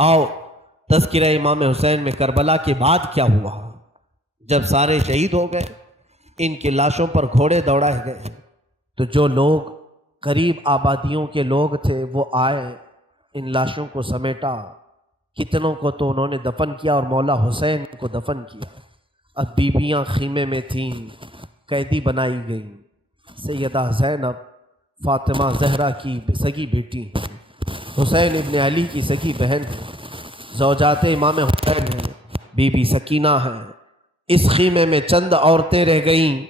آؤ تذکرہ امام حسین میں کربلا کے بعد کیا ہوا۔ جب سارے شہید ہو گئے، ان کی لاشوں پر گھوڑے دوڑائے گئے، تو جو لوگ قریب آبادیوں کے لوگ تھے وہ آئے، ان لاشوں کو سمیٹا، کتنوں کو تو انہوں نے دفن کیا اور مولا حسین کو دفن کیا۔ اب بیویاں خیمے میں تھیں، قیدی بنائی گئیں۔ سیدہ زینب فاطمہ زہرا کی سگی بیٹی ہیں، حسین ابن علی کی سگی بہن ہے، زوجات امام حسین ہیں، بی بی سکینہ ہیں۔ اس خیمے میں چند عورتیں رہ گئیں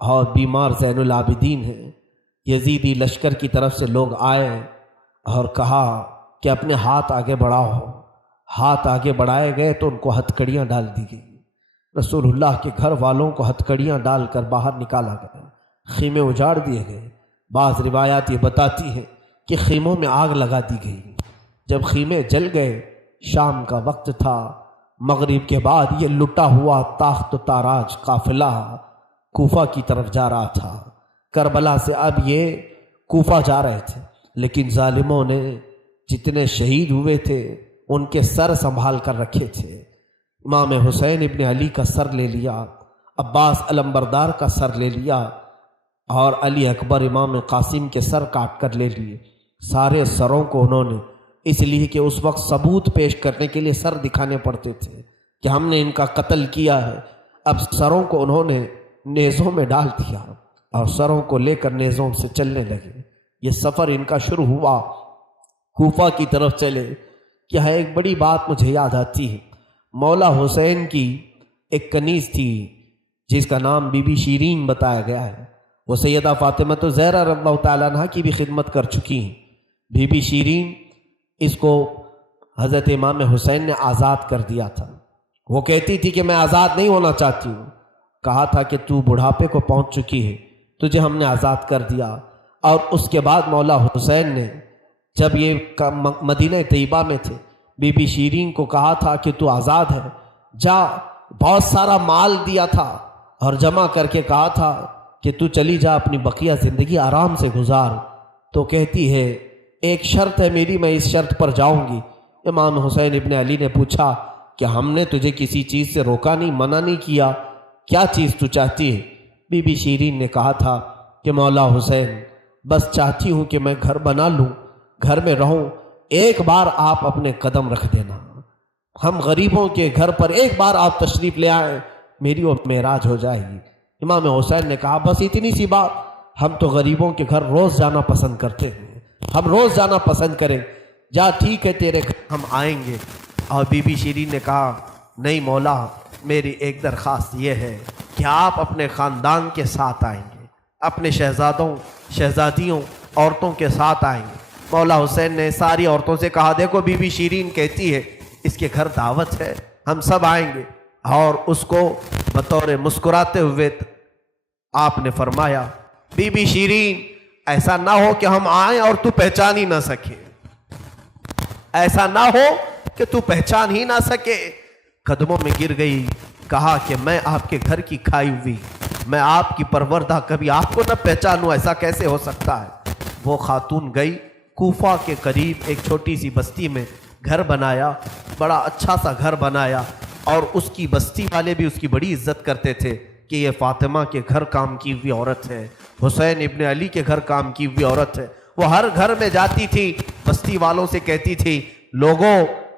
اور بیمار زین العابدین ہیں۔ یزیدی لشکر کی طرف سے لوگ آئے اور کہا کہ اپنے ہاتھ آگے بڑھاؤ۔ ہاتھ آگے بڑھائے گئے تو ان کو ہتھکڑیاں ڈال دی گئیں۔ رسول اللہ کے گھر والوں کو ہتھکڑیاں ڈال کر باہر نکالا گیا، خیمے اجاڑ دیے گئے۔ بعض روایات یہ بتاتی ہیں کہ خیموں میں آگ لگا دی گئی۔ جب خیمے جل گئے، شام کا وقت تھا، مغرب کے بعد یہ لٹا ہوا تاخت و تاراج قافلہ کوفہ کی طرف جا رہا تھا۔ کربلا سے اب یہ کوفہ جا رہے تھے، لیکن ظالموں نے جتنے شہید ہوئے تھے ان کے سر سنبھال کر رکھے تھے۔ امام حسین ابن علی کا سر لے لیا، عباس علمبردار کا سر لے لیا، اور علی اکبر امام قاسم کے سر کاٹ کر لے لیے۔ سارے سروں کو انہوں نے، اس لیے کہ اس وقت ثبوت پیش کرنے کے لیے سر دکھانے پڑتے تھے کہ ہم نے ان کا قتل کیا ہے، اب سروں کو انہوں نے نیزوں میں ڈال دیا اور سروں کو لے کر نیزوں سے چلنے لگے۔ یہ سفر ان کا شروع ہوا، کوفہ کی طرف چلے۔ کیا ہے، ایک بڑی بات مجھے یاد آتی ہے۔ مولا حسین کی ایک کنیز تھی جس کا نام بی بی شیرین بتایا گیا ہے۔ وہ سیدہ فاطمہ زہرا رضی اللہ تعالیٰ عنہ کی بھی خدمت کر چکی ہیں۔ بی بی شیرین، اس کو حضرت امام حسین نے آزاد کر دیا تھا۔ وہ کہتی تھی کہ میں آزاد نہیں ہونا چاہتی ہوں۔ کہا تھا کہ تو بڑھاپے کو پہنچ چکی ہے، تجھے ہم نے آزاد کر دیا۔ اور اس کے بعد مولا حسین نے جب یہ مدینہ طیبہ میں تھے، بی بی شیرین کو کہا تھا کہ تو آزاد ہے، جا، بہت سارا مال دیا تھا اور جمع کر کے کہا تھا کہ تو چلی جا، اپنی بقیہ زندگی آرام سے گزار۔ تو کہتی ہے ایک شرط ہے میری، میں اس شرط پر جاؤں گی۔ امام حسین ابن علی نے پوچھا کہ ہم نے تجھے کسی چیز سے روکا نہیں، منع نہیں کیا، کیا چیز تو چاہتی ہے؟ بی بی شیرین نے کہا تھا کہ مولا حسین، بس چاہتی ہوں کہ میں گھر بنا لوں، گھر میں رہوں، ایک بار آپ اپنے قدم رکھ دینا، ہم غریبوں کے گھر پر ایک بار آپ تشریف لے آئیں، میری وہ معراج ہو جائے گی۔ امام حسین نے کہا بس اتنی سی بات، ہم تو غریبوں کے گھر روز جانا پسند کرتے ہیں، ہم روز جانا پسند کریں، جا ٹھیک ہے تیرے گھر ہم آئیں گے۔ اور بی بی شیرین نے کہا نہیں مولا، میری ایک درخواست یہ ہے کہ آپ اپنے خاندان کے ساتھ آئیں گے، اپنے شہزادوں شہزادیوں عورتوں کے ساتھ آئیں گے۔ مولا حسین نے ساری عورتوں سے کہا دیکھو بی بی شیرین کہتی ہے اس کے گھر دعوت ہے، ہم سب آئیں گے۔ اور اس کو بطور مسکراتے ہوئے آپ نے فرمایا بی بی شیرین، ایسا نہ ہو کہ ہم آئیں اور تو پہچان ہی نہ سکے، ایسا نہ ہو کہ تو پہچان ہی نہ سکے۔ قدموں میں گر گئی، کہا کہ میں آپ کے گھر کی کھائی ہوئی، میں آپ کی پروردہ، کبھی آپ کو نہ پہچانوں، ایسا کیسے ہو سکتا ہے؟ وہ خاتون گئی، کوفہ کے قریب ایک چھوٹی سی بستی میں گھر بنایا، بڑا اچھا سا گھر بنایا، اور اس کی بستی والے بھی اس کی بڑی عزت کرتے تھے کہ یہ فاطمہ کے گھر کام کی ہوئی عورت ہے، حسین ابن علی کے گھر کام کی ہوئی عورت ہے۔ وہ ہر گھر میں جاتی تھی، بستی والوں سے کہتی تھی لوگوں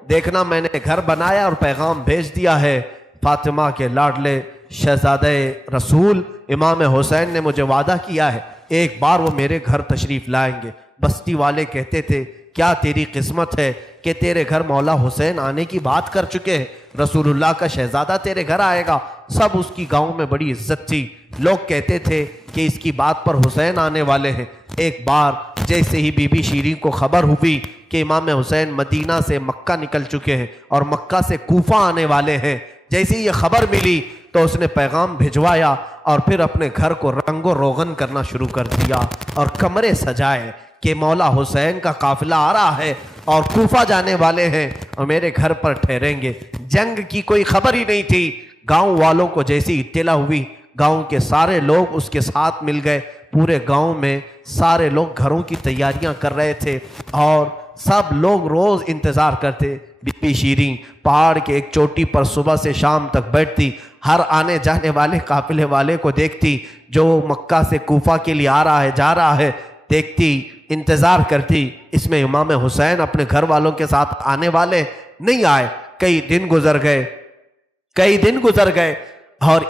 دیکھنا میں نے گھر بنایا اور پیغام بھیج دیا ہے، فاطمہ کے لاڈلے شہزادہ رسول امام حسین نے مجھے وعدہ کیا ہے ایک بار وہ میرے گھر تشریف لائیں گے۔ بستی والے کہتے تھے کیا تیری قسمت ہے کہ تیرے گھر مولا حسین آنے کی بات کر چکے ہیں، رسول اللہ کا شہزادہ تیرے گھر آئے گا۔ سب اس کی گاؤں میں بڑی عزت تھی، لوگ کہتے تھے کہ اس کی بات پر حسین آنے والے ہیں۔ ایک بار جیسے ہی بی بی شیرین کو خبر ہوئی کہ امام حسین مدینہ سے مکہ نکل چکے ہیں اور مکہ سے کوفہ آنے والے ہیں، جیسے یہ خبر ملی تو اس نے پیغام بھجوایا اور پھر اپنے گھر کو رنگ و روغن کرنا شروع کر دیا اور کمرے سجائے کہ مولا حسین کا قافلہ آ رہا ہے اور کوفہ جانے والے ہیں اور میرے گھر پر ٹھہریں گے۔ جنگ کی کوئی خبر ہی نہیں تھی۔ گاؤں والوں کو جیسی اطلاع ہوئی، گاؤں کے سارے لوگ اس کے ساتھ مل گئے۔ پورے گاؤں میں سارے لوگ گھروں کی تیاریاں کر رہے تھے اور سب لوگ روز انتظار کرتے۔ بی بی شیریں پہاڑ کے ایک چوٹی پر صبح سے شام تک بیٹھتی، ہر آنے جانے والے قافلے والے کو دیکھتی، جو مکہ سے کوفہ کے لیے آ رہا ہے جا رہا ہے دیکھتی، انتظار کرتی۔ اس میں امام حسین اپنے گھر والوں کے ساتھ آنے والے نہیں آئے۔ کئی دن گزر گئے اور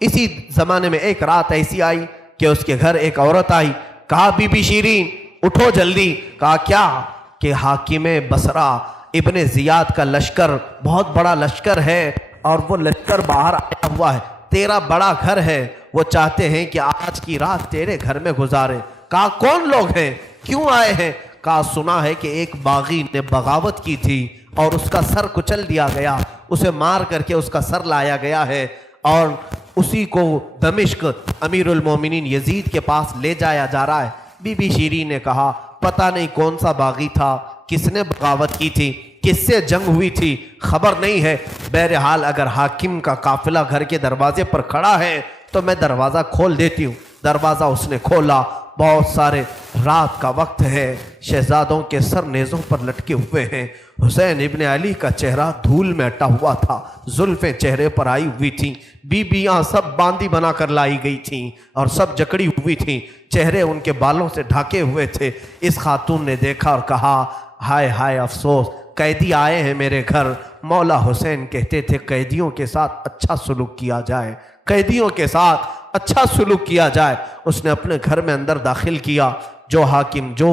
اسی زمانے میں ایک رات ایسی آئی کہ اس کے گھر ایک عورت آئی۔ کہا بی بی شیریں اٹھو جلدی۔ کہا کیا؟ کہ حاکم بصرہ ابن زیاد کا لشکر، بہت بڑا لشکر ہے اور وہ لشکر باہر آیا ہوا ہے، تیرا بڑا گھر ہے، وہ چاہتے ہیں کہ آج کی رات تیرے گھر میں گزارے۔ کہا کون لوگ ہیں، کیوں آئے ہیں؟ کہا سنا ہے کہ ایک باغی نے بغاوت کی تھی اور اس کا سر کچل دیا گیا، اسے مار کر کے اس کا سر لایا گیا ہے اور اسی کو دمشق امیر المومنین یزید کے پاس لے جایا جا رہا ہے۔ بی بی شیریں نے کہا پتہ نہیں کون سا باغی تھا، کس نے بغاوت کی تھی، کس سے جنگ ہوئی تھی، خبر نہیں ہے۔ بہرحال اگر حاکم کا قافلہ گھر کے دروازے پر کھڑا ہے تو میں دروازہ کھول دیتی ہوں۔ دروازہ اس نے کھولا، بہت سارے رات کا وقت ہے، شہزادوں کے سر نیزوں پر لٹکے ہوئے ہیں۔ حسین ابن علی کا چہرہ دھول میں اٹا ہوا تھا، زلفیں چہرے پر آئی ہوئی تھیں، بیبیاں سب باندی بنا کر لائی گئی تھیں اور سب جکڑی ہوئی تھیں، چہرے ان کے بالوں سے ڈھاکے ہوئے تھے۔ اس خاتون نے دیکھا اور کہا ہائے ہائے افسوس، قیدی آئے ہیں میرے گھر۔ مولا حسین کہتے تھے قیدیوں کے ساتھ اچھا سلوک کیا جائے، قیدیوں کے ساتھ اچھا سلوک کیا جائے۔ اس نے اپنے گھر میں اندر داخل کیا، جو حاکم، جو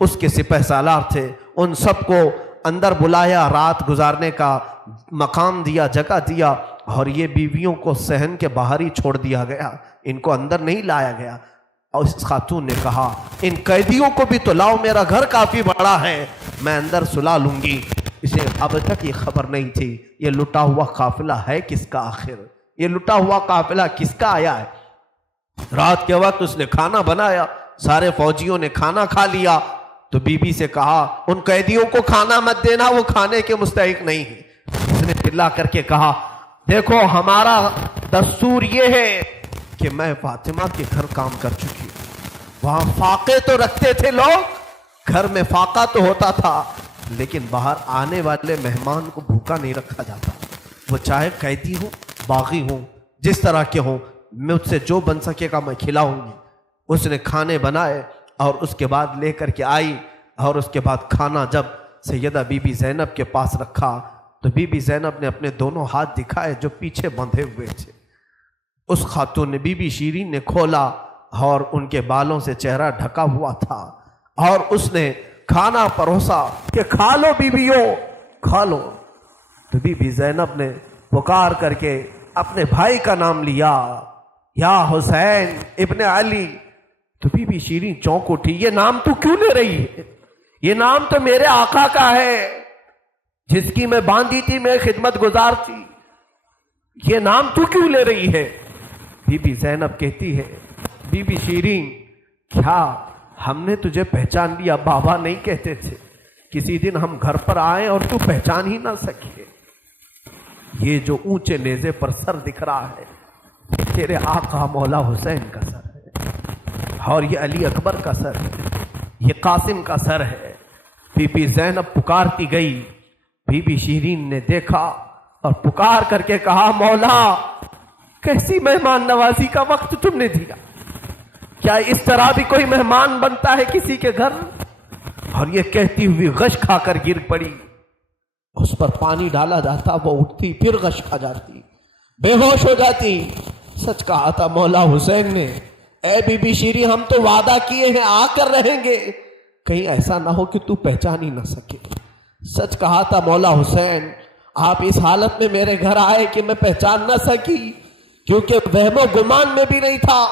اس کے سپہ سالار تھے، ان سب کو اندر بلایا، رات گزارنے کا مقام دیا، جگہ دیا، اور یہ بیویوں کو صحن کے باہر ہی چھوڑ دیا گیا، ان کو اندر نہیں لایا گیا۔ اور اس خاتون نے کہا ان قیدیوں کو بھی تو لاؤ، میرا گھر کافی بڑا ہے، میں اندر سلا لوں گی۔ اسے اب تک یہ خبر نہیں تھی یہ لٹا ہوا قافلہ ہے کس کا، آخر یہ لٹا ہوا قافلہ کس کا آیا ہے۔ رات کے وقت اس نے کھانا بنایا، سارے فوجیوں نے کھانا کھا لیا، تو بی بی سے کہا ان قیدیوں کو کھانا مت دینا، وہ کھانے کے مستحق نہیں ہیں۔ اس نے چلا کر کے کہا دیکھو ہمارا دستور یہ ہے کہ میں فاطمہ کے گھر کام کر چکی ہوں، وہاں فاقے تو رکھتے تھے لوگ، گھر میں فاقہ تو ہوتا تھا، لیکن باہر آنے والے مہمان کو بھوکا نہیں رکھا جاتا، وہ چاہے قیدی ہوں، باغی ہوں، جس طرح کے ہوں، مجھ سے جو بن سکے گا میں کھلاؤں گی۔ اس نے کھانے بنائے اور اس کے بعد لے کر کے آئی، اور اس کے بعد کھانا جب سیدہ بی بی زینب کے پاس رکھا تو بی بی زینب نے اپنے دونوں ہاتھ دکھائے جو پیچھے بندھے ہوئے تھے۔ اس خاتون نے، بی بی شیریں نے کھولا اور ان کے بالوں سے چہرہ ڈھکا ہوا تھا، اور اس نے کھانا پروسا کہ کھا لو بیویوں، کھا لو۔ تو بی بی زینب نے پکار کر کے اپنے بھائی کا نام لیا، یا حسین ابن علی۔ تو بی بی شیریں چونک اٹھی، یہ نام تو کیوں لے رہی ہے؟ یہ نام تو میرے آقا کا ہے جس کی میں باندھی تھی، میں خدمت گزار تھی، یہ نام تو کیوں لے رہی ہے؟ بی بی زینب کہتی ہے بی بی شیریں کیا ہم نے تجھے پہچان لیا؟ بابا نہیں کہتے تھے کسی دن ہم گھر پر آئیں اور تو پہچان ہی نہ سکے؟ یہ جو اونچے نیزے پر سر دکھ رہا ہے تیرے آقا مولا حسین کا سر ہے، اور یہ علی اکبر کا سر ہے، یہ قاسم کا سر ہے۔ بی بی زینب پکارتی گئی، بی بی شیریں نے دیکھا اور پکار کر کے کہا مولا کیسی مہمان نوازی کا وقت تم نے دیا، کیا اس طرح بھی کوئی مہمان بنتا ہے کسی کے گھر؟ اور یہ کہتی ہوئی غش کھا کر گر پڑی، اس پر پانی ڈالا جاتا، وہ اٹھتی پھر غش کھا جاتی، بے ہوش ہو جاتی۔ سچ کہا تھا مولا حسین نے، اے بی بی شیریں ہم تو وعدہ کیے ہیں آ کر رہیں گے، کہیں ایسا نہ ہو کہ تو پہچان ہی نہ سکے۔ سچ کہا تھا مولا حسین، آپ اس حالت میں میرے گھر آئے کہ میں پہچان نہ سکی، کیونکہ وہم و گمان میں بھی نہیں تھا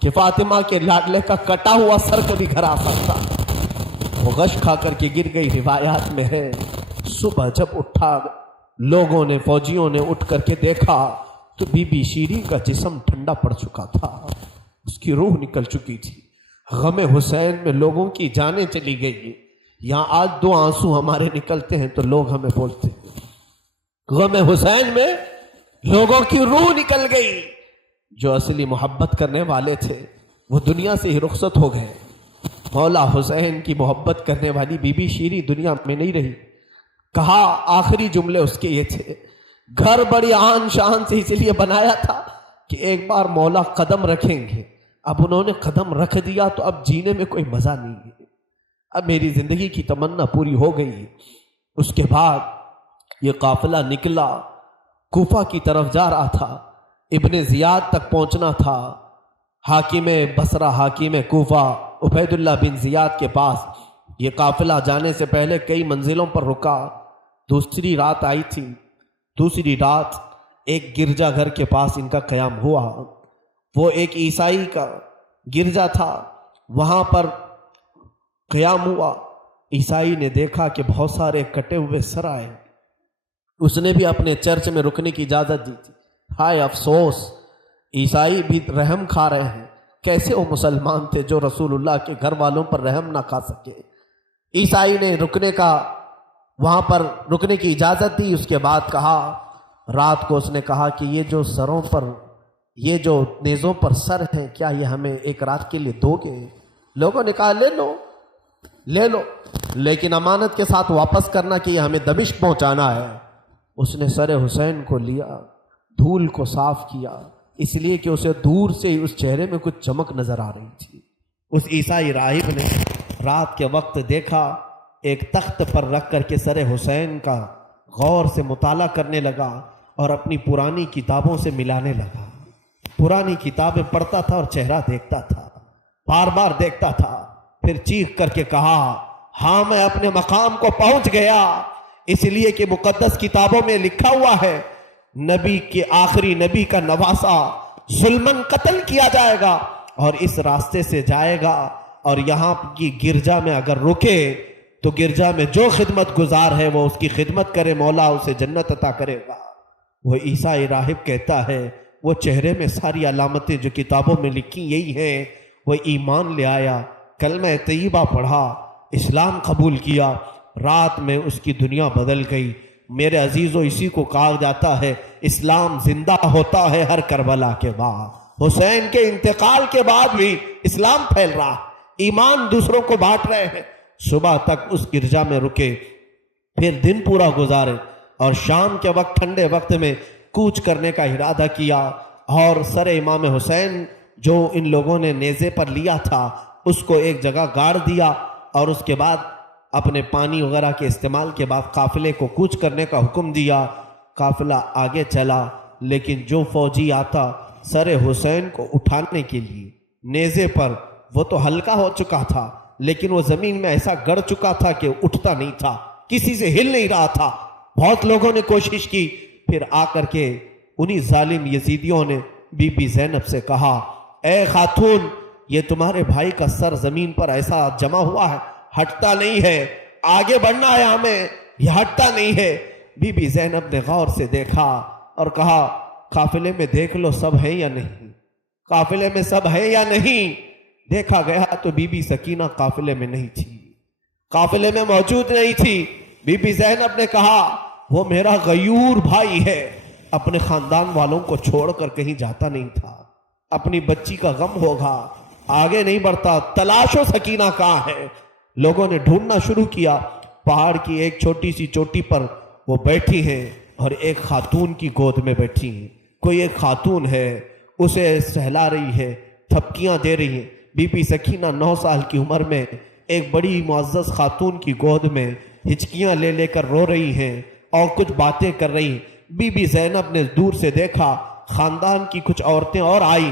کہ فاطمہ کے لاڈلے کا کٹا ہوا سر کبھی گھر آ سکتا۔ وہ غش کھا کر کے گر گئی، روایات میں ہے۔ صبح جب اٹھا لوگوں نے، فوجیوں نے اٹھ کر کے دیکھا تو بی بی شیریں کا جسم ٹھنڈا پڑ چکا تھا، اس کی روح نکل چکی تھی۔ غم حسین میں لوگوں کی جانیں چلی گئی۔ یہاں آج دو آنسو ہمارے نکلتے ہیں تو لوگ ہمیں بولتے ہیں، غم حسین میں لوگوں کی روح نکل گئی۔ جو اصلی محبت کرنے والے تھے وہ دنیا سے ہی رخصت ہو گئے، مولا حسین کی محبت کرنے والی بی بی شیریں دنیا میں نہیں رہی۔ کہا آخری جملے اس کے یہ تھے، گھر بڑی آن شان سے اس لیے بنایا تھا کہ ایک بار مولا قدم رکھیں گے، اب انہوں نے قدم رکھ دیا تو اب جینے میں کوئی مزہ نہیں ہے، اب میری زندگی کی تمنا پوری ہو گئی۔ اس کے بعد یہ قافلہ نکلا، کوفہ کی طرف جا رہا تھا، ابن زیاد تک پہنچنا تھا۔ حاکم بصرہ، حاکم کوفہ عبید اللہ بن زیاد کے پاس یہ قافلہ جانے سے پہلے کئی منزلوں پر رکا۔ دوسری رات آئی تھی، دوسری رات ایک گرجا گھر کے پاس ان کا قیام ہوا۔ وہ ایک عیسائی کا گرجا تھا، وہاں پر قیام ہوا۔ عیسائی نے دیکھا کہ بہت سارے کٹے ہوئے سر آئے، اس نے بھی اپنے چرچ میں رکنے کی اجازت دی تھی۔ ہائے افسوس، عیسائی بھی رحم کھا رہے ہیں، کیسے وہ مسلمان تھے جو رسول اللہ کے گھر والوں پر رحم نہ کھا سکے۔ عیسائی نے وہاں پر رکنے کی اجازت دی۔ اس کے بعد کہا، رات کو اس نے کہا کہ یہ جو سروں پر، یہ جو نیزوں پر سر ہیں، کیا یہ ہمیں ایک رات کے لیے دو گے؟ لوگوں نے کہا لے لو، لیکن امانت کے ساتھ واپس کرنا کہ یہ ہمیں دمشق پہنچانا ہے۔ اس نے سر حسین کو لیا، دھول کو صاف کیا، اس لیے کہ اسے دور سے اس چہرے میں کچھ چمک نظر آ رہی تھی۔ اس عیسائی راہب نے رات کے وقت دیکھا، ایک تخت پر رکھ کر کے سر حسین کا غور سے مطالعہ کرنے لگا اور اپنی پرانی کتابوں سے ملانے لگا۔ پرانی کتابیں پڑھتا تھا اور چہرہ دیکھتا تھا، بار بار دیکھتا تھا، پھر چیخ کر کے کہا، ہاں میں اپنے مقام کو پہنچ گیا، اس لیے کہ مقدس کتابوں میں لکھا ہوا ہے نبی کے آخری نبی کا نواسا ظلماً قتل کیا جائے گا اور اس راستے سے جائے گا، اور یہاں کی گرجا میں اگر رکے تو گرجا میں جو خدمت گزار ہے وہ اس کی خدمت کرے، مولا اسے جنت عطا کرے گا۔ وہ عیسائی راہب کہتا ہے وہ چہرے میں ساری علامتیں جو کتابوں میں لکھی یہی ہیں۔ وہ ایمان لے آیا، کلمہ طیبہ پڑھا، اسلام قبول کیا، رات میں اس کی دنیا بدل گئی۔ میرے عزیزو، اسی کو کہا جاتا ہے اسلام زندہ ہوتا ہے ہر کربلا کے بعد۔ حسین کے انتقال کے بعد بھی اسلام پھیل رہا ہے، ایمان دوسروں کو بانٹ رہے ہیں۔ صبح تک اس گرجا میں رکے، پھر دن پورا گزارے اور شام کے وقت ٹھنڈے وقت میں کوچ کرنے کا ارادہ کیا، اور سر امام حسین جو ان لوگوں نے نیزے پر لیا تھا اس کو ایک جگہ گاڑ دیا، اور اس کے بعد اپنے پانی وغیرہ کے استعمال کے بعد قافلے کو کوچ کرنے کا حکم دیا۔ قافلہ آگے چلا، لیکن جو فوجی آتا سر حسین کو اٹھانے کے لیے نیزے پر، وہ تو ہلکا ہو چکا تھا لیکن وہ زمین میں ایسا گڑ چکا تھا کہ اٹھتا نہیں تھا، کسی سے ہل نہیں رہا تھا۔ بہت لوگوں نے کوشش کی، پھر آ کر کے انہی ظالم یزیدیوں نے بی بی زینب سے کہا، اے خاتون، یہ تمہارے بھائی کا سر زمین پر ایسا جمع ہوا ہے، ہٹتا نہیں ہے، آگے بڑھنا ہے ہمیں، یہ ہٹتا نہیں ہے۔ بی بی زینب نے غور سے دیکھا اور کہا، قافلے میں دیکھ لو سب ہے یا نہیں، قافلے میں سب ہے یا نہیں۔ دیکھا گیا تو بی بی سکینہ قافلے میں نہیں تھی، قافلے میں موجود نہیں تھی۔ بی بی زینب نے کہا، وہ میرا غیور بھائی ہے، اپنے خاندان والوں کو چھوڑ کر کہیں جاتا نہیں تھا، اپنی بچی کا غم ہوگا، آگے نہیں بڑھتا، تلاشو سکینہ کہاں ہے۔ لوگوں نے ڈھونڈنا شروع کیا، پہاڑ کی ایک چھوٹی سی چوٹی پر وہ بیٹھی ہیں اور ایک خاتون کی گود میں بیٹھی ہیں۔ کوئی ایک خاتون ہے، اسے سہلا رہی ہے، تھپکیاں دے رہی ہیں۔ بی بی سکینہ 9 سال کی عمر میں ایک بڑی معزز خاتون کی گود میں ہچکیاں لے لے کر رو رہی ہیں اور کچھ باتیں کر رہی ہیں۔ بی بی زینب نے دور سے دیکھا، خاندان کی کچھ عورتیں اور آئی،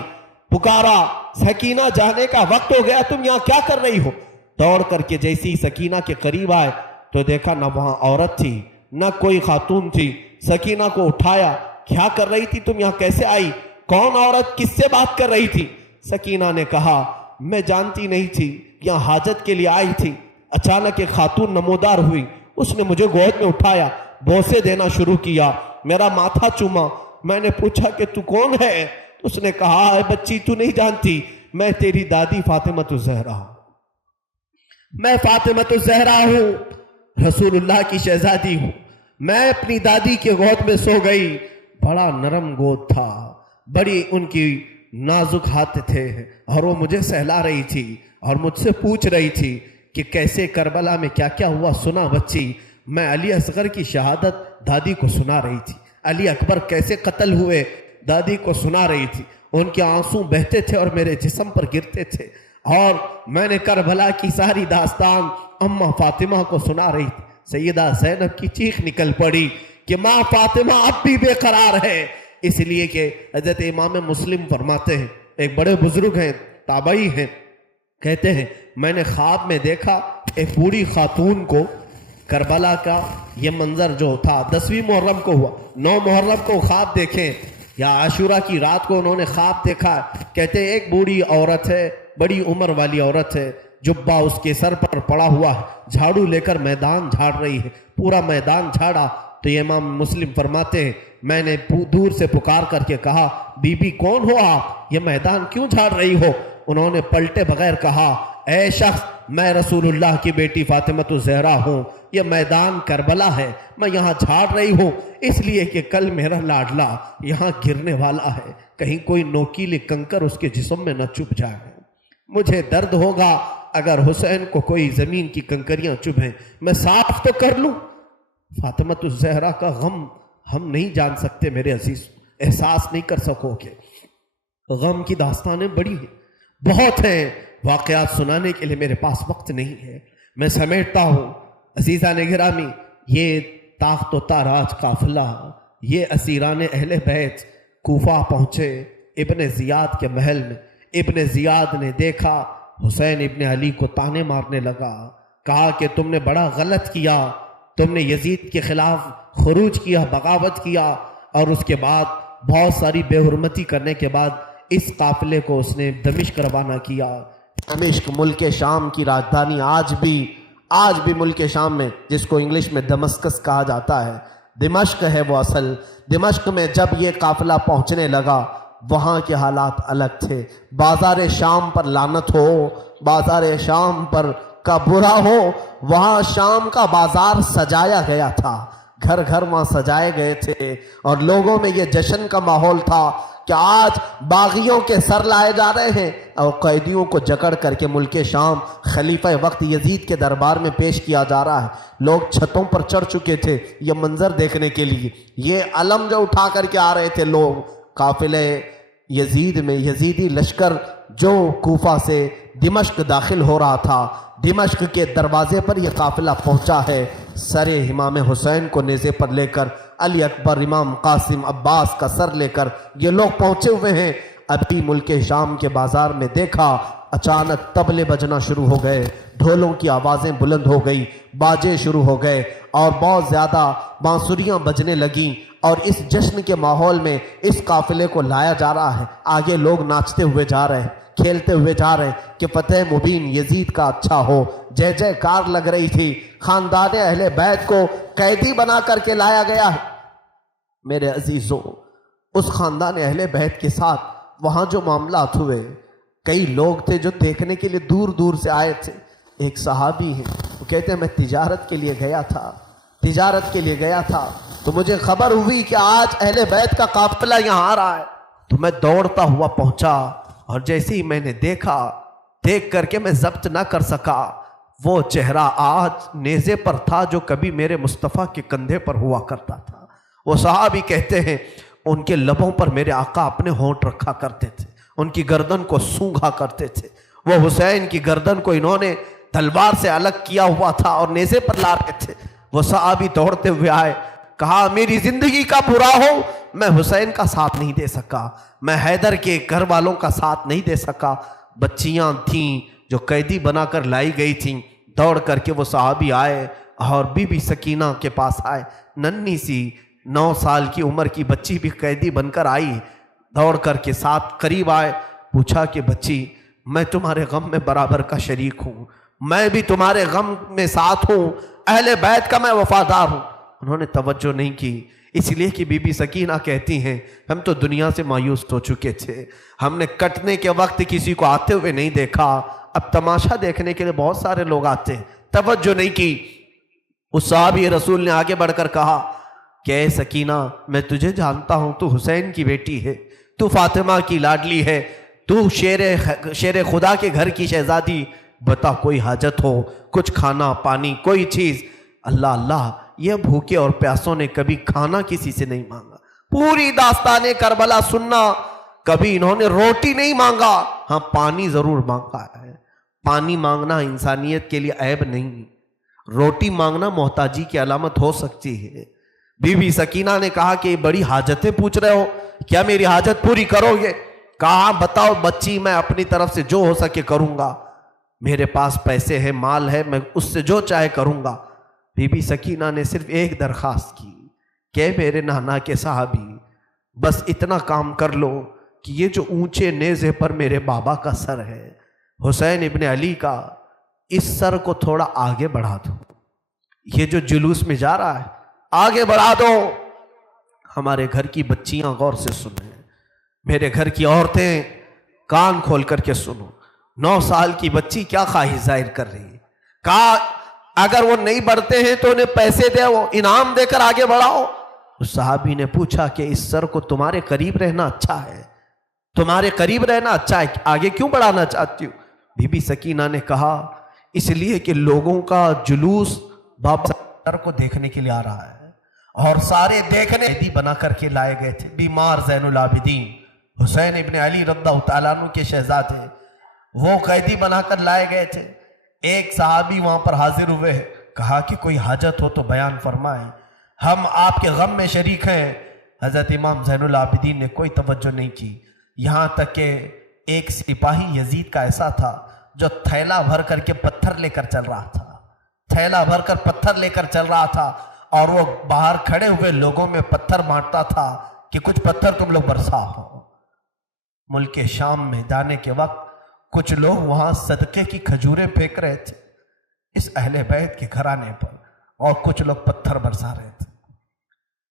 پکارا، سکینہ جانے کا وقت ہو گیا، تم یہاں کیا کر رہی ہو؟ دوڑ کر کے جیسی سکینہ کے قریب آئے تو دیکھا نہ وہاں عورت تھی نہ کوئی خاتون تھی۔ سکینہ کو اٹھایا، کیا کر رہی تھی تم یہاں، کیسے آئی، کون عورت کس سے بات کر رہی تھی؟ سکینہ نے کہا، میں جانتی نہیں تھی، یہاں حاجت کے لیے آئی تھی، اچانک ایک خاتون نمودار ہوئی، اس نے مجھے گود میں اٹھایا، بوسے دینا شروع کیا، میرا ماتھا چوما، میں نے پوچھا کہ تو کون ہے؟ اس نے کہا، اے بچی تو نہیں جانتی، میں تیری دادی فاطمۃ الزہرا ہوں، میں فاطمۃ الزہرا ہوں، رسول اللہ کی شہزادی ہوں۔ میں اپنی دادی کے گود میں سو گئی، بڑا نرم گود تھا، بڑی ان کی نازک ہاتھ تھے اور وہ مجھے سہلا رہی تھی۔ اور مجھ سے پوچھ رہی تھی کہ کیسے کربلا میں کیا کیا ہوا سنا بچی۔ میں علی اصغر کی شہادت دادی کو سنا رہی تھی، علی اکبر کیسے قتل ہوئے دادی کو سنا رہی تھی، ان کے آنسو بہتے تھے اور میرے جسم پر گرتے تھے، اور میں نے کربلا کی ساری داستان اماں فاطمہ کو سنا رہی تھی۔ سیدہ زینب کی چیخ نکل پڑی کہ ماں فاطمہ اب بھی بے قرار ہے، اس لیے کہ حضرت امام مسلم فرماتے ہیں، ایک بڑے بزرگ ہیں، تابعی ہیں، کہتے ہیں میں نے خواب میں دیکھا ایک بوڑھی خاتون کو، کربلا کا یہ منظر جو تھا 10ویں محرم کو ہوا، 9 محرم کو خواب دیکھیں یا عاشورہ کی رات کو انہوں نے خواب دیکھا، کہتے ہیں ایک بوڑھی عورت ہے، بڑی عمر والی عورت ہے، جبہ اس کے سر پر پڑا ہوا ہے، جھاڑو لے کر میدان جھاڑ رہی ہے، پورا میدان جھاڑا۔ تو یہ امام مسلم فرماتے ہیں میں نے دور سے پکار کر کے کہا بی بی کون ہو آپ، یہ میدان کیوں جھاڑ رہی ہو؟ انہوں نے پلٹے بغیر کہا اے شخص میں رسول اللہ کی بیٹی فاطمۃ الزہرا ہوں، یہ میدان کربلا ہے، میں یہاں جھاڑ رہی ہوں اس لیے کہ کل میرا لاڈلا یہاں گرنے والا ہے، کہیں کوئی نوکیلی کنکر اس کے جسم میں نہ چبھ جائے، مجھے درد ہوگا اگر حسین کو کوئی زمین کی کنکریاں چبھیں، میں صاف تو کر لوں۔ فاطمۃ الزہرا کا غم ہم نہیں جان سکتے میرے عزیز، احساس نہیں کر سکو گے، غم کی داستانیں بڑی ہیں، بہت ہیں، واقعات سنانے کے لیے میرے پاس وقت نہیں ہے، میں سمیٹتا ہوں۔ عزیزان گرامی، یہ تاخت و تاراج قافلہ، یہ اسیران اہل بیت کوفہ پہنچے ابن زیاد کے محل میں، ابن زیاد نے دیکھا حسین ابن علی کو تانے مارنے لگا، کہا کہ تم نے بڑا غلط کیا، تم نے یزید کے خلاف خروج کیا، بغاوت کیا، اور اس کے بعد بہت ساری بے حرمتی کرنے کے بعد اس قافلے کو اس نے دمشق روانہ کیا۔ دمشق ملک شام کی راجدھانی آج بھی ملک شام میں، جس کو انگلش میں دمسکس کہا جاتا ہے، دمشق ہے وہ اصل۔ دمشق میں جب یہ قافلہ پہنچنے لگا وہاں کے حالات الگ تھے، بازار شام پر لعنت ہو، بازار شام پر کا برا ہو، وہاں شام کا بازار سجایا گیا تھا، گھر گھر وہاں سجائے گئے تھے، اور لوگوں میں یہ جشن کا ماحول تھا کہ آج باغیوں کے سر لائے جا رہے ہیں اور قیدیوں کو جکڑ کر کے ملک شام خلیفہ وقت یزید کے دربار میں پیش کیا جا رہا ہے۔ لوگ چھتوں پر چڑھ چکے تھے یہ منظر دیکھنے کے لیے، یہ علم جو اٹھا کر کے آ رہے تھے لوگ قافلے یزید میں، یزیدی لشکر جو کوفہ سے دمشق داخل ہو رہا تھا، دمشق کے دروازے پر یہ قافلہ پہنچا ہے، سر امام حسین کو نیزے پر لے کر، علی اکبر، امام قاسم، عباس کا سر لے کر یہ لوگ پہنچے ہوئے ہیں۔ ابھی ملک شام کے بازار میں دیکھا اچانک طبلے بجنا شروع ہو گئے، ڈھولوں کی آوازیں بلند ہو گئی، باجے شروع ہو گئے اور بہت زیادہ بانسریاں بجنے لگیں، اور اس جشن کے ماحول میں اس قافلے کو لایا جا رہا ہے۔ آگے لوگ ناچتے ہوئے جا رہے ہیں، کھیلتے ہوئے جا رہے ہیں کہ فتح مبین یزید کا اچھا ہو، جے جے کار لگ رہی تھی۔ خاندان اہل بیت کو قیدی بنا کر کے لایا گیا ہے۔ میرے عزیزوں، اس خاندان اہل بیت کے ساتھ وہاں جو معاملات ہوئے، کئی لوگ تھے جو دیکھنے کے لیے دور دور سے آئے تھے۔ ایک صحابی ہیں، وہ کہتے ہیں میں تجارت کے لیے گیا تھا تو مجھے خبر ہوئی کہ آج اہل بیت کا قافلہ یہاں آ رہا ہے، تو میں دوڑتا ہوا پہنچا، اور جیسے ہی میں نے دیکھ کر کے میں ضبط نہ کر سکا، وہ چہرہ آج نیزے پر تھا جو کبھی میرے مصطفیٰ کے کندھے پر ہوا کرتا تھا۔ وہ صحابی کہتے ہیں ان کے لبوں پر میرے آقا اپنے ہونٹ رکھا کرتے تھے، ان کی گردن کو سونگھا کرتے تھے، وہ حسین کی گردن کو انہوں نے تلوار سے الگ کیا ہوا تھا اور نیزے پر لا رہے تھے۔ وہ صحابی دوڑتے ہوئے آئے، کہا میری زندگی کا برا ہو میں حسین کا ساتھ نہیں دے سکا، میں حیدر کے گھر والوں کا ساتھ نہیں دے سکا۔ بچیاں تھیں جو قیدی بنا کر لائی گئی تھیں، دوڑ کر کے وہ صحابی آئے اور بی بی سکینہ کے پاس آئے، ننھی سی 9 سال کی عمر کی بچی بھی قیدی بن کر آئی، دوڑ کر کے ساتھ قریب آئے، پوچھا کہ بچی میں تمہارے غم میں برابر کا شریک ہوں، میں بھی تمہارے غم میں ساتھ ہوں، اہل بیت کا میں وفادار ہوں۔ انہوں نے توجہ نہیں کی، اس لیے کہ بی بی سکینہ کہتی ہیں ہم تو دنیا سے مایوس ہو چکے تھے، ہم نے کٹنے کے وقت کسی کو آتے ہوئے نہیں دیکھا، اب تماشا دیکھنے کے لیے بہت سارے لوگ آتے ہیں، توجہ نہیں کی۔ اس صحابی رسول نے آگے بڑھ کر کہا کہ اے سکینہ میں تجھے جانتا ہوں، تو حسین کی بیٹی ہے، تو فاطمہ کی لاڈلی ہے، تو شیر خدا کے گھر کی شہزادی، بتا کوئی حاجت ہو، کچھ کھانا پانی کوئی چیز۔ اللہ اللہ، یہ بھوکے اور پیاسوں نے کبھی کھانا کسی سے نہیں مانگا۔ پوری داستان کربلا سننا، کبھی انہوں نے روٹی نہیں مانگا، ہاں پانی ضرور مانگا ہے۔ پانی مانگنا انسانیت کے لیے عیب نہیں، روٹی مانگنا محتاجی کی علامت ہو سکتی ہے۔ بی بی سکینہ نے کہا کہ بڑی حاجتیں پوچھ رہے ہو، کیا میری حاجت پوری کرو گے؟ کہا بتاؤ بچی، میں اپنی طرف سے جو ہو سکے کروں گا، میرے پاس پیسے ہیں، مال ہے، میں اس سے جو چاہے کروں گا۔ بی بی سکینہ نے صرف ایک درخواست کی کہ میرے نانا کے صحابی، بس اتنا کام کر لو کہ یہ جو اونچے نیزے پر میرے بابا کا سر ہے، حسین ابن علی کا، اس سر کو تھوڑا آگے بڑھا دو، یہ جو جلوس میں جا رہا ہے آگے بڑھا دو۔ ہمارے گھر کی بچیاں غور سے سنیں، میرے گھر کی عورتیں کان کھول کر کے سنو، 9 سال کی بچی کیا خواہش ظاہر کر رہی ہے۔ کہا اگر وہ نہیں بڑھتے ہیں تو انہیں پیسے دے، وہ انعام دے کر آگے بڑھاؤ۔ اس صحابی نے پوچھا کہ اس سر کو تمہارے قریب رہنا اچھا ہے، تمہارے قریب رہنا اچھا ہے، آگے کیوں بڑھانا چاہتی ہو؟ بی بی سکینہ نے کہا اس لیے کہ لوگوں کا جلوس بابا سر کو دیکھنے کے لیے آ رہا ہے، اور سارے دیکھنے قیدی بنا کر کے لائے گئے تھے۔ بیمار زین العابدین حسین ابن علی رضی اللہ تعالیٰ عنہ کے شہزادے، وہ قیدی بنا کر لائے گئے تھے۔ ایک صحابی وہاں پر حاضر ہوئے، کہا کہ کوئی حاجت ہو تو بیان فرمائیں، ہم آپ کے غم میں شریک ہیں۔ حضرت امام زین العابدین نے کوئی توجہ نہیں کی، یہاں تک کہ ایک سپاہی یزید کا ایسا تھا جو تھیلا بھر کر کے پتھر لے کر چل رہا تھا، تھیلا بھر کر پتھر لے کر چل رہا تھا، اور وہ باہر کھڑے ہوئے لوگوں میں پتھر بانٹتا تھا کہ کچھ پتھر تم لوگ برسا ہو۔ ملک شام میں جانے کے وقت کچھ لوگ وہاں صدقے کی کھجوریں پھینک رہے تھے اس اہل بیت کے گھرانے پر، اور کچھ لوگ پتھر برسا رہے تھے۔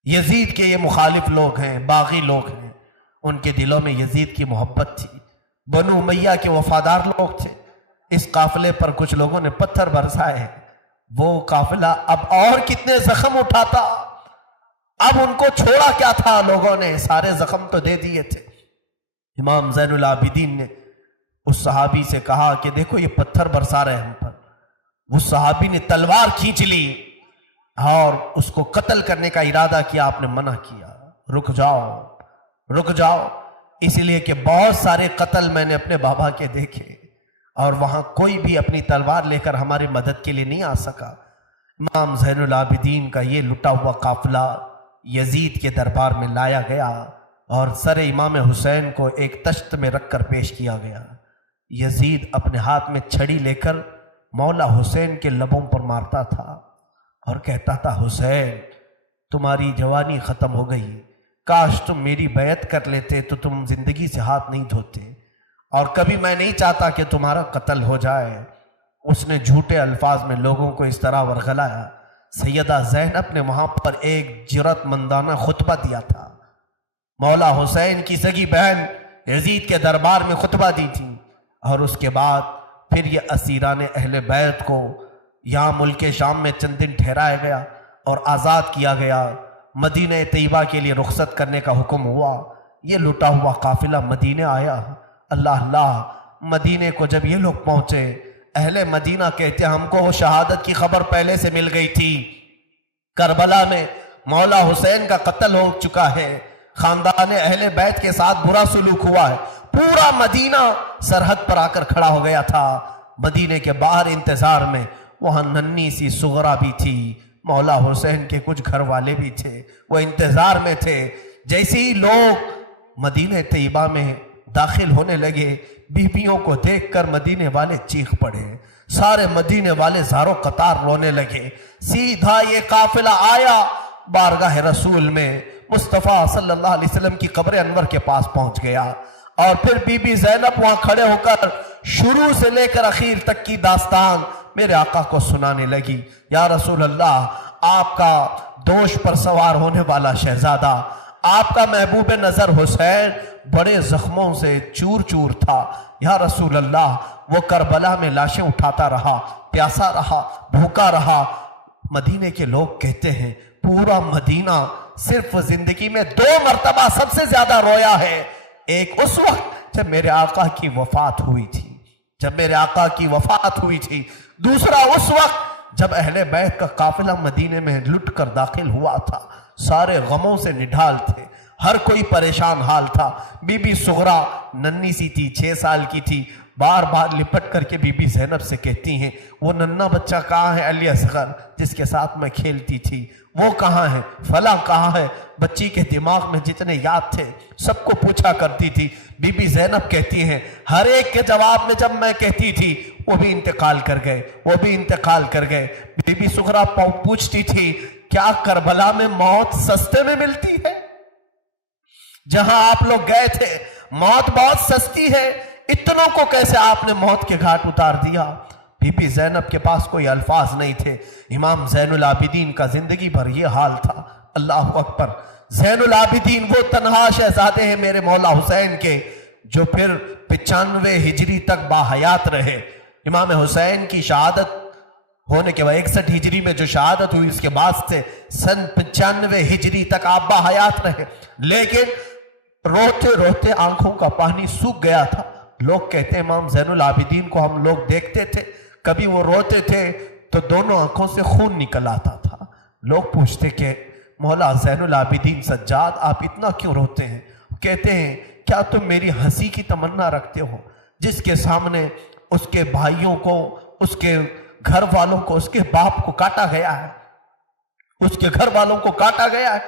یزید کے یہ مخالف لوگ ہیں، باغی لوگ ہیں، ان کے دلوں میں یزید کی محبت تھی، بنو امیہ کے وفادار لوگ تھے۔ اس قافلے پر کچھ لوگوں نے پتھر برسائے، وہ قافلہ اب اور کتنے زخم اٹھاتا، اب ان کو چھوڑا کیا تھا، لوگوں نے سارے زخم تو دے دیے تھے۔ امام زین العابدین نے اس صحابی سے کہا کہ دیکھو یہ پتھر برسا رہے ہیں ہم پر۔ اس صحابی نے تلوار کھینچ لی اور اس کو قتل کرنے کا ارادہ کیا، آپ نے منع کیا، رک جاؤ رک جاؤ، اس لیے کہ بہت سارے قتل میں نے اپنے بابا کے دیکھے، اور وہاں کوئی بھی اپنی تلوار لے کر ہماری مدد کے لیے نہیں آ سکا۔ امام زین العابدین کا یہ لٹا ہوا قافلہ یزید کے دربار میں لایا گیا، اور سر امام حسین کو ایک تشت میں رکھ کر پیش کیا گیا۔ یزید اپنے ہاتھ میں چھڑی لے کر مولا حسین کے لبوں پر مارتا تھا اور کہتا تھا حسین تمہاری جوانی ختم ہو گئی، کاش تم میری بیعت کر لیتے تو تم زندگی سے ہاتھ نہیں دھوتے، اور کبھی میں نہیں چاہتا کہ تمہارا قتل ہو جائے۔ اس نے جھوٹے الفاظ میں لوگوں کو اس طرح ورغلایا۔ سیدہ زینب نے وہاں پر ایک جرأت مندانہ خطبہ دیا تھا، مولا حسین کی سگی بہن یزید کے دربار میں خطبہ دی تھی، اور اس کے بعد پھر یہ اسیران اہل بیت کو یہاں ملک شام میں چند دن ٹھہرایا گیا اور آزاد کیا گیا، مدینہ طیبہ کے لیے رخصت کرنے کا حکم ہوا۔ یہ لٹا ہوا قافلہ مدینہ آیا۔ اللہ اللہ، مدینے کو جب یہ لوگ پہنچے، اہل مدینہ کہتے ہم کو وہ شہادت کی خبر پہلے سے مل گئی تھی، کربلا میں مولا حسین کا قتل ہو چکا ہے، خاندان اہل بیت کے ساتھ برا سلوک ہوا ہے۔ پورا مدینہ سرحد پر آ کر کھڑا ہو گیا تھا، مدینے کے باہر انتظار میں۔ وہاں ننھی سی سغرا بھی تھی، مولا حسین کے کچھ گھر والے بھی تھے، وہ انتظار میں تھے۔ جیسے ہی لوگ مدینہ طیبہ میں داخل ہونے لگے، بیویوں کو دیکھ کر مدینے والے چیخ پڑے، سارے مدینے والے زاروں قطار رونے لگے۔ سیدھا یہ قافلہ آیا بارگاہ رسول میں، مصطفیٰ صلی اللہ علیہ وسلم کی قبر انور کے پاس پہنچ گیا، اور پھر بی بی زینب وہاں کھڑے ہو کر شروع سے لے کر اخیر تک کی داستان میرے آقا کو سنانے لگی۔ یا رسول اللہ، آپ کا دوش پر سوار ہونے والا شہزادہ، آپ کا محبوب نظر حسین بڑے زخموں سے چور چور تھا۔ یا رسول اللہ، وہ کربلا میں لاشیں اٹھاتا رہا، پیاسا رہا، بھوکا رہا۔ مدینے کے لوگ کہتے ہیں پورا مدینہ صرف زندگی میں 2 مرتبہ سب سے زیادہ رویا ہے، ایک اس وقت جب میرے آقا کی وفات ہوئی تھی، جب میرے آقا کی وفات ہوئی تھی۔ دوسرا اس وقت جب اہل بیت کا قافلہ مدینے میں لٹ کر داخل ہوا تھا، سارے غموں سے نڈھال تھے، ہر کوئی پریشان حال تھا۔ بی بی سغرا ننی سی تھی، 6 سال کی تھی، بار بار لپٹ کر کے بی بی زینب سے کہتی ہیں وہ ننھا بچہ کہاں ہے علی اصغر جس کے ساتھ میں کھیلتی تھی، وہ کہاں ہے، فلاں کہاں ہے۔ بچی کے دماغ میں جتنے یاد تھے سب کو پوچھا کرتی تھی۔ بی بی زینب کہتی ہیں ہر ایک کے جواب میں جب میں کہتی تھی وہ بھی انتقال کر گئے، وہ بھی انتقال کر گئے۔ بی بی سغرا پوچھتی تھی کیا کربلا میں موت سستے میں ملتی ہے؟ جہاں آپ لوگ گئے تھے موت بہت سستی ہے، اتنوں کو کیسے آپ نے موت کے گھاٹ اتار دیا؟ بی بی زینب کے پاس کوئی الفاظ نہیں تھے۔ امام زین العابدین کا زندگی بھر یہ حال تھا۔ اللہ اکبر، زین العابدین وہ تنہا شہزادے ہیں میرے مولا حسین کے جو پھر 95 ہجری تک باحیات رہے۔ امام حسین کی شہادت ہونے کے بعد 61 ہجری میں جو شہادت ہوئی اس کے بعد سے سن 95 ہجری تک آپ باحیات رہے، لیکن روتے روتے آنکھوں کا پانی سوکھ گیا تھا۔ لوگ کہتے ہیں امام زین العابدین کو ہم لوگ دیکھتے تھے، کبھی وہ روتے تھے تو دونوں آنکھوں سے خون نکل آتا تھا۔ لوگ پوچھتے کہ مولا زین العابدین سجاد آپ اتنا کیوں روتے ہیں؟ کہتے ہیں کیا تم میری ہنسی کی تمنا رکھتے ہو؟ جس کے سامنے اس کے بھائیوں کو، اس کے گھر والوں کو، اس کے باپ کو کاٹا گیا ہے، اس کے گھر والوں کو کاٹا گیا ہے۔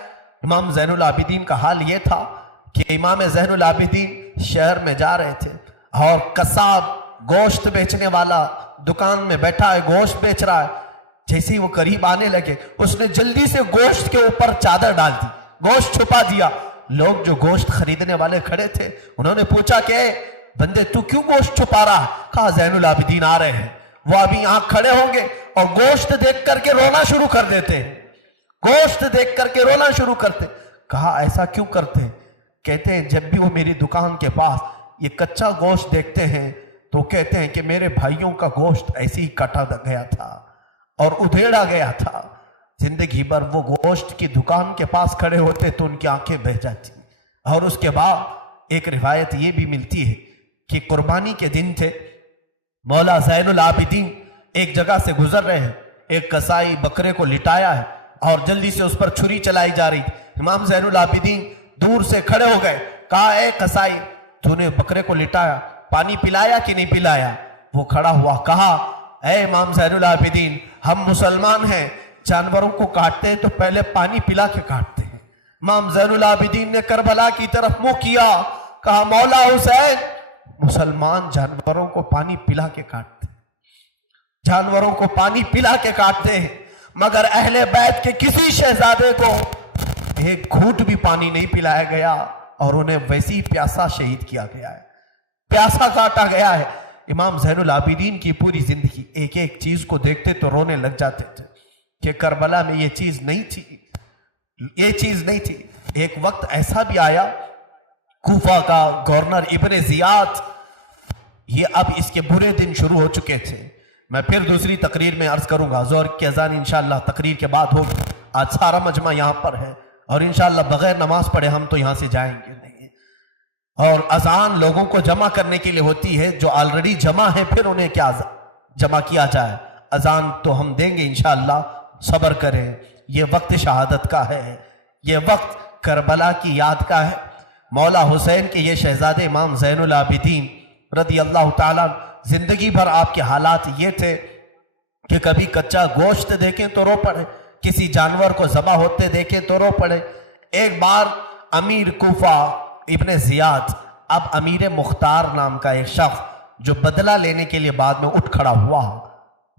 امام زین العابدین کا حال یہ تھا کہ امام زین العابدین شہر میں جا رہے تھے اور قصاب گوشت بیچنے والا دکان میں بیٹھا ہے، گوشت بیچ رہا ہے۔ جیسے ہی وہ قریب آنے لگے اس نے جلدی سے گوشت کے اوپر چادر ڈال دی، گوشت چھپا دیا۔ لوگ جو گوشت خریدنے والے کھڑے تھے انہوں نے پوچھا کہ اے بندے تو کیوں گوشت چھپا رہا ہے؟ کہا زین العابدین آ رہے ہیں، وہ ابھی یہاں کھڑے ہوں گے اور گوشت دیکھ کر کے رونا شروع کر دیتے ہیں، گوشت دیکھ کر کے رونا شروع کرتے۔ کہا ایسا کیوں کرتے ہیں؟ کہتے ہیں جب بھی وہ میری دکان کے پاس یہ کچا گوشت دیکھتے ہیں تو کہتے ہیں کہ میرے بھائیوں کا گوشت ایسے ہی کاٹا گیا تھا اور ادھیڑا گیا تھا۔ زندگی بھر وہ گوشت کی دکان کے پاس کھڑے ہوتے تو ان کی آنکھیں بہہ جاتی۔ اور اس کے بعد ایک روایت یہ بھی ملتی ہے کہ قربانی کے دن تھے، مولا زین العابدین ایک جگہ سے گزر رہے ہیں، ایک قصائی بکرے کو لٹایا ہے اور جلدی سے اس پر چھری چلائی جا رہی تھی۔ امام زین العابدین دور سے کھڑے ہو گئے، کہا اے قصائی تو نے بکرے کو لٹایا، پانی پلایا کہ نہیں پلایا؟ وہ کھڑا ہوا، کہا اے امام زین العابدین ہم مسلمان ہیں، جانوروں کو کاٹتے ہیں تو پہلے پانی پلا کے کاٹتے ہیں۔ امام زین العابدین نے کربلا کی طرف منہ کیا، کہا مولا حسین مسلمان جانوروں کو پانی پلا کے کاٹتے ہیں، جانوروں کو پانی پلا کے کاٹتے ہیں، مگر اہل بیت کے کسی شہزادے کو ایک گھونٹ بھی پانی نہیں پلایا گیا اور انہیں ویسی پیاسا شہید کیا گیا ہے، پیاسا کاٹا گیا ہے۔ امام زین العابدین کی پوری زندگی ایک ایک چیز کو دیکھتے تو رونے لگ جاتے تھے کہ کربلا میں یہ چیز نہیں تھی، یہ چیز نہیں تھی۔ ایک وقت ایسا بھی آیا، کوفہ کا گورنر ابن زیاد، یہ اب اس کے برے دن شروع ہو چکے تھے۔ میں پھر دوسری تقریر میں عرض کروں گا، ظہر کی اذان انشاءاللہ تقریر کے بعد ہوگی۔ آج سارا مجمع یہاں پر ہے اور انشاءاللہ بغیر نماز پڑھے ہم تو یہاں سے جائیں گے نہیں، اور اذان لوگوں کو جمع کرنے کے لیے ہوتی ہے، جو آلریڈی جمع ہیں پھر انہیں کیا جمع کیا جائے۔ اذان تو ہم دیں گے انشاءاللہ، صبر کریں۔ یہ وقت شہادت کا ہے، یہ وقت کربلا کی یاد کا ہے۔ مولا حسین کے یہ شہزادے امام زین العابدین رضی اللہ تعالیٰ، زندگی بھر آپ کے حالات یہ تھے کہ کبھی کچا گوشت دیکھیں تو رو پڑے، کسی جانور کو ذبح ہوتے دیکھیں تو رو پڑے۔ ایک بار امیر کوفہ ابن زیاد، اب امیر مختار نام کا ایک شخص جو بدلہ لینے کے لیے بعد میں اٹھ کھڑا ہوا،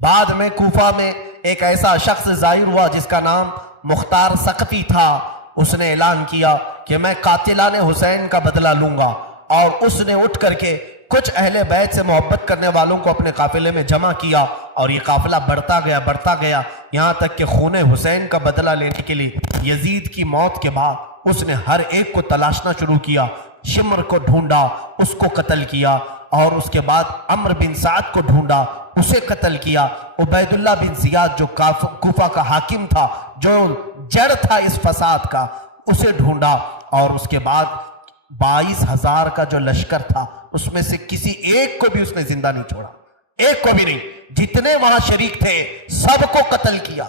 بعد میں کوفہ میں ایک ایسا شخص ظاہر ہوا جس کا نام مختار ثقفی تھا۔ اس نے اعلان کیا کہ میں قاتلان حسین کا بدلہ لوں گا، اور اس نے اٹھ کر کے کچھ اہل بیت سے محبت کرنے والوں کو اپنے قافلے میں جمع کیا، اور یہ قافلہ بڑھتا گیا یہاں تک کہ خون حسین کا بدلہ لینے کے لیے یزید کی موت کے بعد اس نے ہر ایک کو تلاشنا شروع کیا، شمر کو ڈھونڈا، اس کو قتل کیا، اور اس کے بعد عمر بن سعد کو ڈھونڈا، اسے قتل کیا، عبید اللہ بن زیاد جو کوفہ کا حاکم تھا، جو جڑ تھا اس فساد کا، اسے ڈھونڈا، اور اس کے بعد 22,000 کا جو لشکر تھا اس میں سے کسی ایک کو بھی اس نے زندہ نہیں چھوڑا، ایک کو بھی نہیں. جتنے وہاں شریک تھے سب کو قتل کیا،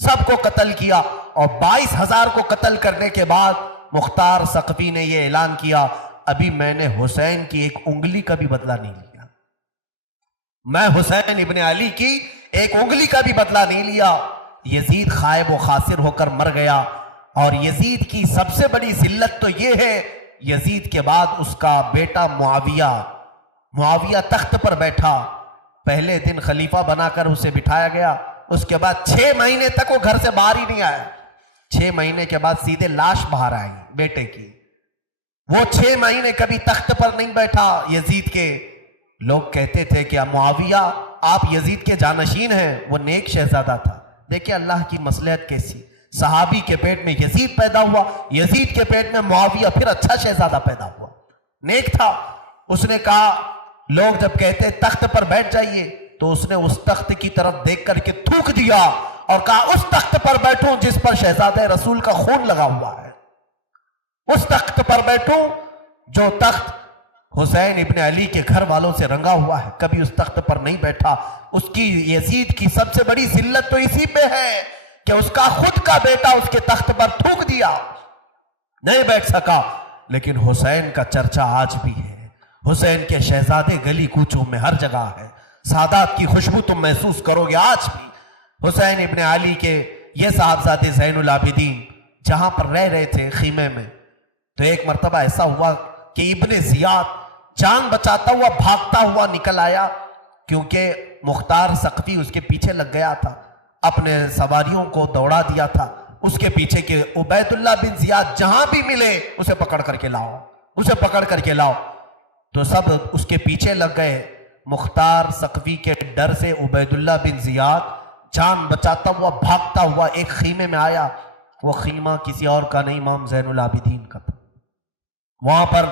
سب کو قتل کیا. اور 22,000 کو قتل کرنے کے بعد مختار ثقفی نے یہ اعلان کیا، ابھی میں نے حسین کی ایک انگلی کا بھی بدلہ نہیں لیا، میں حسین ابن علی کی ایک انگلی کا بھی بدلہ نہیں لیا. یزید خائب و خاسر ہو کر مر گیا. اور یزید کی سب سے بڑی ذلت تو یہ ہے، یزید کے بعد اس کا بیٹا معاویہ تخت پر بیٹھا. پہلے دن خلیفہ بنا کر اسے بٹھایا گیا، اس کے بعد 6 مہینے تک وہ گھر سے باہر ہی نہیں آیا. 6 مہینے کے بعد سیدھے لاش باہر آئی بیٹے کی. وہ 6 مہینے کبھی تخت پر نہیں بیٹھا یزید کے. لوگ کہتے تھے کہ معاویہ آپ یزید کے جانشین ہیں، وہ نیک شہزادہ تھا. دیکھیں اللہ کی مصلحت کیسی، صحابی کے پیٹ میں یزید پیدا ہوا، یزید کے پیٹ میں معاویہ، پھر اچھا شہزادہ پیدا ہوا، نیک تھا. اس نے کہا، لوگ جب کہتے تخت پر بیٹھ جائیے تو اس نے اس تخت کی طرف دیکھ کر کے تھوک دیا اور کہا اس تخت پر بیٹھوں جس پر شہزادہ رسول کا خون لگا ہوا ہے، اس تخت پر بیٹھوں جو تخت حسین ابن علی کے گھر والوں سے رنگا ہوا ہے. کبھی اس تخت پر نہیں بیٹھا. اس کی یزید کی سب سے بڑی ذلت تو اسی پہ ہے کہ اس کا خود کا بیٹا اس کے تخت پر تھوک دیا، نہیں بیٹھ سکا. لیکن حسین کا چرچا آج بھی ہے، حسین کے شہزادے گلی کوچوں میں ہر جگہ ہے. سادات کی خوشبو تم محسوس کرو گے آج بھی. حسین ابن علی کے یہ صاحبزادے زین العابدین جہاں پر رہ رہے تھے خیمے میں، تو ایک مرتبہ ایسا ہوا کہ ابن زیاد جان بچاتا ہوا بھاگتا ہوا نکل آیا، کیونکہ مختار ثقفی اس کے پیچھے لگ گیا تھا، اپنے سواریوں کو دوڑا دیا تھا اس کے پیچھے کہ عبید اللہ بن زیاد جہاں بھی ملے اسے پکڑ کر کے لاؤ، اسے پکڑ کر کے لاؤ. تو سب اس کے پیچھے لگ گئے. مختار ثقفی کے ڈر سے عبید اللہ بن زیاد جان بچاتا ہوا بھاگتا ہوا ایک خیمے میں آیا. وہ خیمہ کسی اور کا نہیں، امام زین العابدین کا تھا. وہاں پر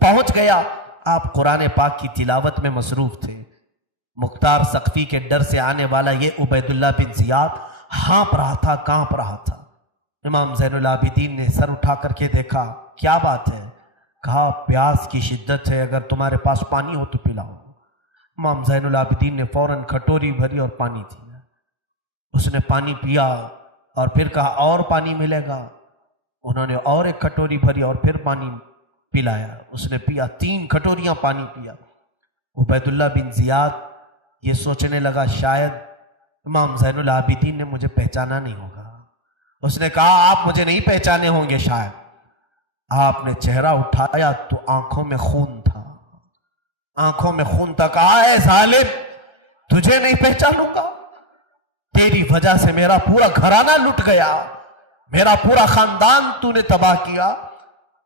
پہنچ گیا. آپ قرآن پاک کی تلاوت میں مصروف تھے. مختار ثقفی کے ڈر سے آنے والا یہ عبید اللہ بن زیاد ہانپ رہا تھا، کانپ رہا تھا. امام زین العابدین نے سر اٹھا کر کے دیکھا، کیا بات ہے؟ کہا پیاس کی شدت ہے، اگر تمہارے پاس پانی ہو تو پلاؤ. امام زین العابدین نے فوراً کھٹوری بھری اور پانی دیا. اس نے پانی پیا اور پھر کہا اور پانی ملے گا. انہوں نے اور ایک کھٹوری بھری اور پھر پانی پلایا. اس نے پیا، 3 کھٹوریاں پانی پیا. عبید اللہ بن زیاد یہ سوچنے لگا شاید امام زین العابدین نے مجھے پہچانا نہیں ہوگا. اس نے کہا آپ مجھے نہیں پہچانے ہوں گے شاید. آپ نے چہرہ اٹھایا تو آنکھوں میں خون تھا، آنکھوں میں خون تھا. کہا اے ظالم، تجھے نہیں پہچانوں گا؟ تیری وجہ سے میرا پورا گھرانہ لٹ گیا، میرا پورا خاندان تو نے تباہ کیا،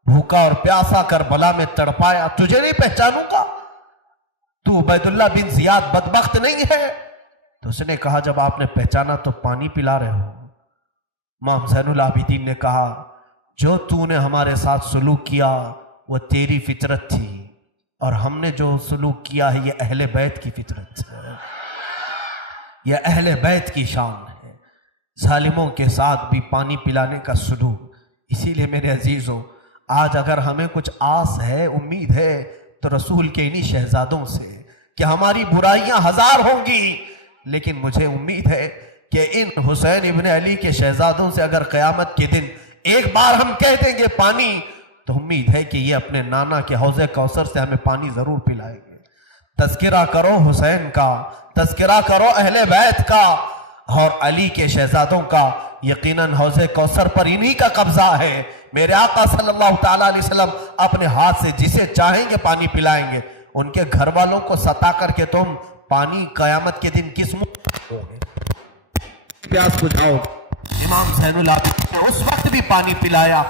بھوکا اور پیاسا کربلا میں تڑپایا، تجھے نہیں پہچانوں گا؟ تو عبید اللہ بن زیاد بدبخت نہیں ہے؟ تو اس نے کہا جب آپ نے پہچانا تو پانی پلا رہے ہو. امام زین العابدین نے کہا جو تو نے ہمارے ساتھ سلوک کیا وہ تیری فطرت تھی، اور ہم نے جو سلوک کیا ہے یہ اہل بیت کی فطرت ہے، یہ اہل بیت کی شان ہے. ظالموں کے ساتھ بھی پانی پلانے کا سلوک. اسی لیے میرے عزیزوں، آج اگر ہمیں کچھ آس ہے، امید ہے، تو رسول کے انہی شہزادوں سے کہ ہماری برائیاں 1000 ہوں گی، لیکن مجھے امید ہے کہ ان حسین ابن علی کے شہزادوں سے اگر قیامت کے دن ایک بار ہم کہہ دیں گے پانی، تو امید ہے کہ یہ اپنے نانا کے حوض کوثر سے ہمیں پانی ضرور پلائیں گے. تذکرہ کرو حسین کا، تذکرہ کرو اہل بیت کا اور علی کے شہزادوں کا. یقیناً حوض کوثر پر انہی کا قبضہ ہے. میرے آقا صلی اللہ تعالیٰ علیہ وسلم اپنے ہاتھ سے جسے چاہیں گے پانی پلائیں گے. ان کے گھر والوں کو ستا کر کے تم پانی قیامت کے دن کس منہ پیاس بجھاؤ؟ امام زین العابدین نے اس وقت بھی پانی پلایا.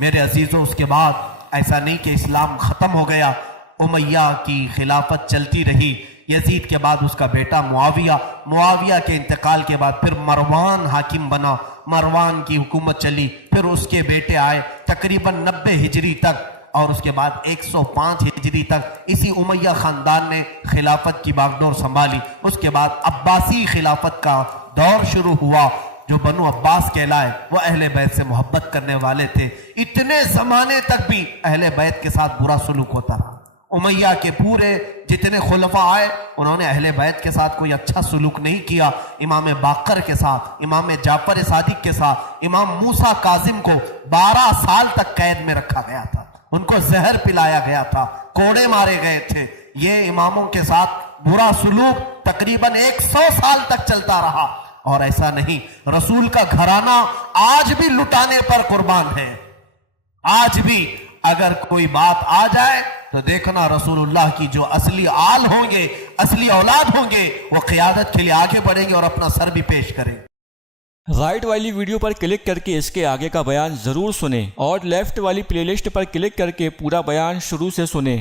میرے عزیزوں، اس کے بعد ایسا نہیں کہ اسلام ختم ہو گیا. امیہ کی خلافت چلتی رہی. یزید کے بعد اس کا بیٹا معاویہ کے انتقال کے بعد پھر مروان حاکم بنا. مروان کی حکومت چلی. پھر اس کے بیٹے آئے تقریباً 90 ہجری تک، اور اس کے بعد 105 ہجری تک اسی امیہ خاندان نے خلافت کی باغڈور سنبھالی. اس کے بعد عباسی خلافت کا دور شروع ہوا. جو بنو عباس کہلائے وہ اہل بیت سے محبت کرنے والے تھے. اتنے زمانے تک بھی اہل بیت کے ساتھ برا سلوک ہوتا رہا. امیہ کے پورے جتنے خلفاء آئے انہوں نے اہل بیت کے ساتھ کوئی اچھا سلوک نہیں کیا. امام باقر کے ساتھ، امام جعفر صادق کے ساتھ، امام موسیٰ کاظم کو 12 سال تک قید میں رکھا گیا تھا. ان کو زہر پلایا گیا تھا، کوڑے مارے گئے تھے. یہ اماموں کے ساتھ برا سلوک تقریباً 100 سال تک چلتا رہا. اور ایسا نہیں، رسول کا گھرانہ آج بھی لٹانے پر قربان ہے. آج بھی اگر کوئی بات آ جائے تو دیکھنا رسول اللہ کی جو اصلی آل ہوں گے، اصلی اولاد ہوں گے، وہ قیادت کے لیے آگے بڑھیں گے اور اپنا سر بھی پیش کریں گے. رائٹ والی ویڈیو پر کلک کر کے اس کے آگے کا بیان ضرور سنیں اور لیفٹ والی پلے لسٹ پر کلک کر کے پورا بیان شروع سے سنیں.